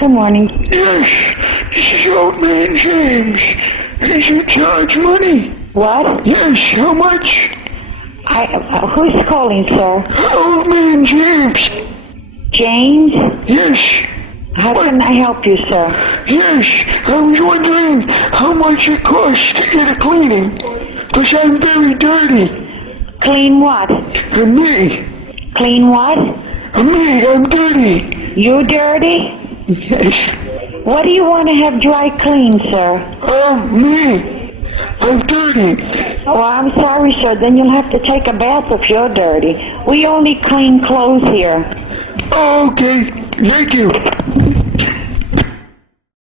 Good morning. Yes, this is Old Man James. Did you charge money? What? Yes, how much? Who's calling, sir? Old Man James. James? Yes. How can I help you, sir? Yes, I was wondering how much it costs to get a cleaning. Because I'm very dirty. Clean what? Me. Clean what? Me, I'm dirty. You dirty? Yes. What do you want to have dry clean, sir? Me. I'm dirty. Oh, I'm sorry, sir. Then you'll have to take a bath if you're dirty. We only clean clothes here. Oh, okay. Thank you.